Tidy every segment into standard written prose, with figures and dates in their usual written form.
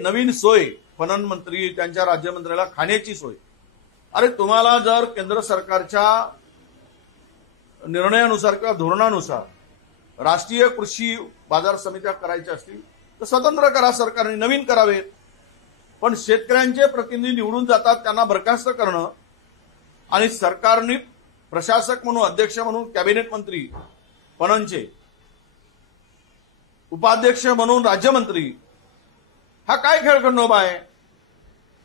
नवीन सोय, पणन मंत्री त्यांच्या राज्यमंत्र्याला खाण्याची सोय. अरे तुम्हाला जर केंद्र सरकारच्या निर्णयानुसार किंवा धोरणानुसार राष्ट्रीय कृषी बाजार समित्या करायच्या असतील तर स्वतंत्र करा, सरकारने नवीन करावेत. पण शेतकऱ्यांचे प्रतिनिधी निवडून जातात, त्यांना बरखास्त करणं आणि सरकारने प्रशासक म्हणून, अध्यक्ष म्हणून कॅबिनेट मंत्री पणनचे, उपाध्यक्ष म्हणून राज्यमंत्री, हा काय खेळखंडोबा आहे?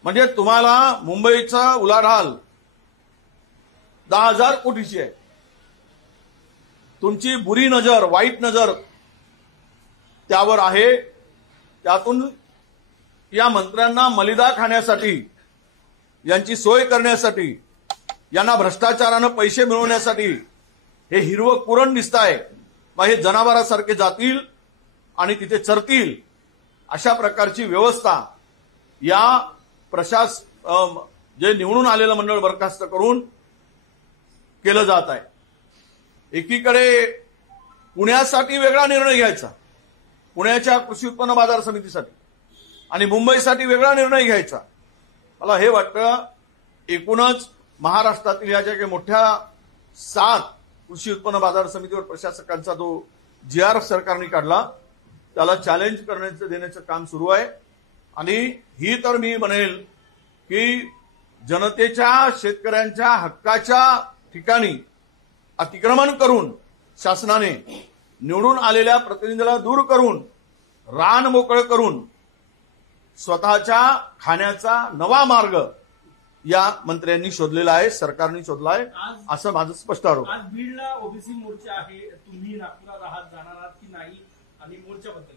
म्हणजे तुम्हाला मुंबईचा उलाढाल 10,000 कोटीची आहे. तुमची बुरी नजर, वाईट नजर त्यावर आहे. त्यातून या मंत्र्यांना मलिदा खाण्यासाठी, यांची सोय करण्यासाठी, यांना भ्रष्टाचारानं पैसे मिळवण्यासाठी हे हिरवं कुरण दिसतंय. मग हे जनावरांसारखे जातील आणि तिथे चरतील, अशा प्रकारची व्यवस्था या जे निवडून आलेलं मंडळ बरखास्त करून केलं जात आहे. एकीकडे पुण्यासाठी वेगळा निर्णय घ्यायचा, पुण्याच्या कृषी उत्पन्न बाजार समितीसाठी, आणि मुंबईसाठी वेगळा निर्णय घ्यायचा. मला हे वाटतं एकूणच महाराष्ट्रातील या ज्या काही मोठ्या 7 कृषी उत्पन्न बाजार समितीवर प्रशासकांचा जो GR सरकारने काढला त्याला चॅलेंज करण्याचं देण्याचं काम सुरू आहे. आणि ही तर मी म्हणेल की जनतेच्या, शेतकऱ्यांच्या हक्काच्या ठिकाणी अतिक्रमण करून शासनाने निवडून आलेल्या प्रतिनिधीला दूर करून, रान मोकळं करून स्वतःच्या खाण्याचा नवा मार्ग या मंत्र्यांनी शोधलेला आहे, सरकारने शोधला आहे, असं माझं स्पष्ट आरोप. आज बीडला ओबीसी मोर्चा आहे, तुम्ही नागपुरात आहात, जाणार आहात की नाही, आणि मोर्चाबद्दल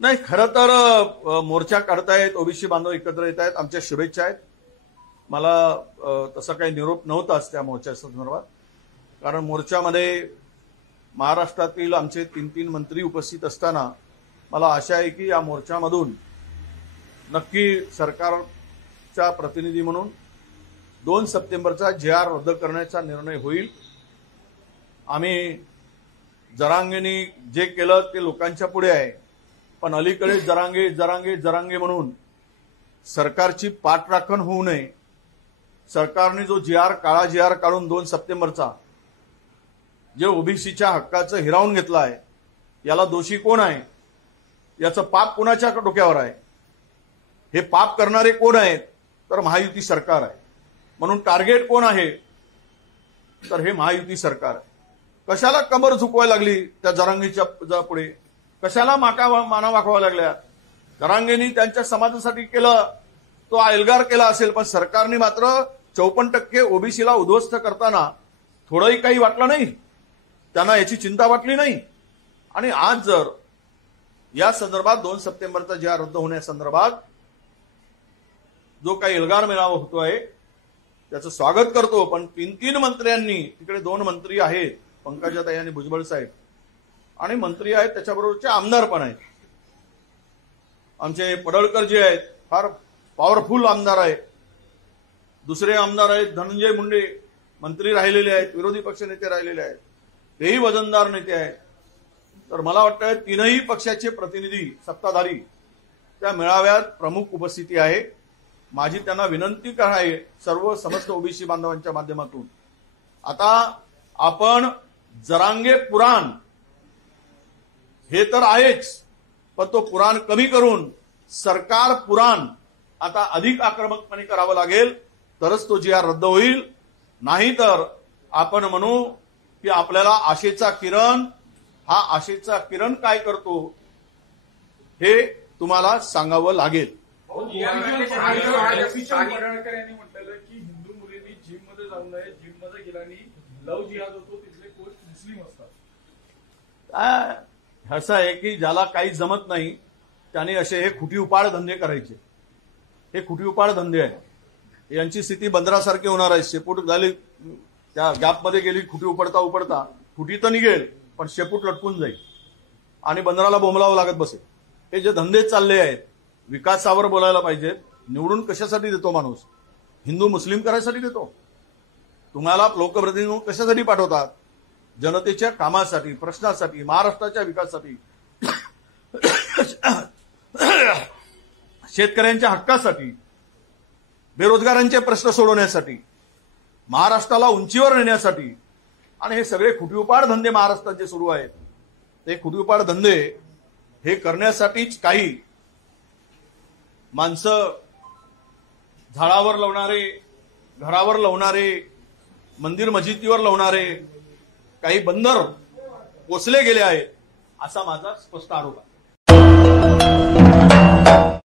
नाही? खरं तर मोर्चा काढतायत, ओबीसी बांधव एकत्र येत आहेत, आमच्या शुभेच्छा आहेत. मला तसा काही निरोप नव्हताच त्या मोर्चा संदर्भात, कारण मोर्चामध्ये महाराष्ट्रातील आमचे 3 मंत्री उपस्थित असताना मला आशा आहे की या मोर्चामधून नक्की सरकारचा प्रतिनिधी म्हणून 2 सप्टेंबरचा GR रद्द करण्याचा निर्णय होईल. आम्ही जरांगेनी जे केलं ते लोकांच्या पुढे आहे, पण अलीकडे जरांगे म्हणून सरकारची पाठराखण होऊ नये. सरकारने जो काळा GR काढून 2 सप्टेंबरचा जे ओबीसीच्या हक्काचं हिरावून घेतलं आहे, याला दोषी कोण आहे? याचं पाप कोणाच्या डोक्यावर आहे? हे पाप करणारे कोण आहेत? तर महायुती सरकार आहे. म्हणून टार्गेट कोण आहे? तर हे महायुती सरकार आहे. कशाला कमर झुकवायला लागली त्या जरांगीच्या पुढे? कशाला माना वाकवायला लागल्या? जरांगेंनी त्यांच्या समाजासाठी केलं, तो एल्गार केला असेल, पण सरकारने मात्र 54% ओबीसीला उद्ध्वस्त करताना थोडंही काही वाटलं नाही, त्यांना याची चिंता वाटली नाही. आणि आज जर या संदर्भात 2 सप्टेंबरचा GR रद्द होण्यासंदर्भात जो काही एल्गार मेळावा होतोय त्याचं स्वागत करतो, पण 3 मंत्र्यांनी, तिकडे 2 मंत्री आहेत, पंकजाताई आणि भुजबळ साहेब, आणि मंत्री आहेत त्याच्याबरोबरचे आमदार पण आहेत. आमचे पडळकर जे आहेत फार पॉवरफुल आमदार आहेत. दुसरे आमदार आहेत धनंजय मुंडे, मंत्री राहिलेले आहेत, विरोधी पक्ष नेते राहिलेले आहेत, तेही वजनदार नेते आहेत. तर मला वाटतं 3ही पक्षाचे प्रतिनिधी, सत्ताधारी त्या मेळाव्यात प्रमुख उपस्थिती आहे. माझी त्यांना विनंती आहे सर्व समस्त ओबीसी बांधवांच्या माध्यमातून, आता आपण जरांगे पुराण हे तर आहेच, पण तो पुराण कमी करून सरकार पुराण आता अधिक आक्रमकपणे करावं लागेल, तरच तो GR रद्द होईल. नाहीतर आपण म्हणू की आपल्याला आशेचा किरण, हा आशेचा किरण काय करतो हे तुम्हाला सांगावं लागेल. पडळकर यांनी म्हटलेलं की हिंदू मुलींनी जिममध्ये जाऊ नये, जिममध्ये गेल्याने लव जिहाद होतो, तिथले कोच मुस्लिम असतात. असं आहे की ज्याला काही जमत नाही त्याने असे हे खुटी उपाड धंदे करायचे. हे खुटी उपाड धंदे आहेत. यांची स्थिती बंदरासारखी होणार आहे. शेपूट झाली, त्या गॅपमध्ये गेली, खुटी उपडता खुटी तर निघेल, पण शेपूट लटकून जाईल आणि बंदराला बोंबलावं लागत बसेल. हे जे धंदे चालले आहेत, विकासावर बोलायला पाहिजेत. निवडून कशासाठी देतो माणूस? हिंदू मुस्लिम करायसाठी देतो? तुम्हाला लोकप्रतिनिधी कशासाठी पाठवतात? जनतेच्या कामासाठी, प्रश्नासाठी, महाराष्ट्राच्या विकासासाठी. शेतकऱ्यांच्या हक्कासाठी, बेरोजगारांचे प्रश्न सोडवण्यासाठी, महाराष्ट्राला उंचीवर नेण्यासाठी, आणि हे सगळे खुटीउपाड धंदे महाराष्ट्रात जे सुरू आहेत ते खुटीउपाड धंदे हे करण्यासाठीच काही माणसं झाडावर लावणारे, घरावर लावणारे, मंदिर मस्जिदीवर लावणारे काही बंदर पोचले गेले आहेत असा माझा स्पष्ट आरोप आहे.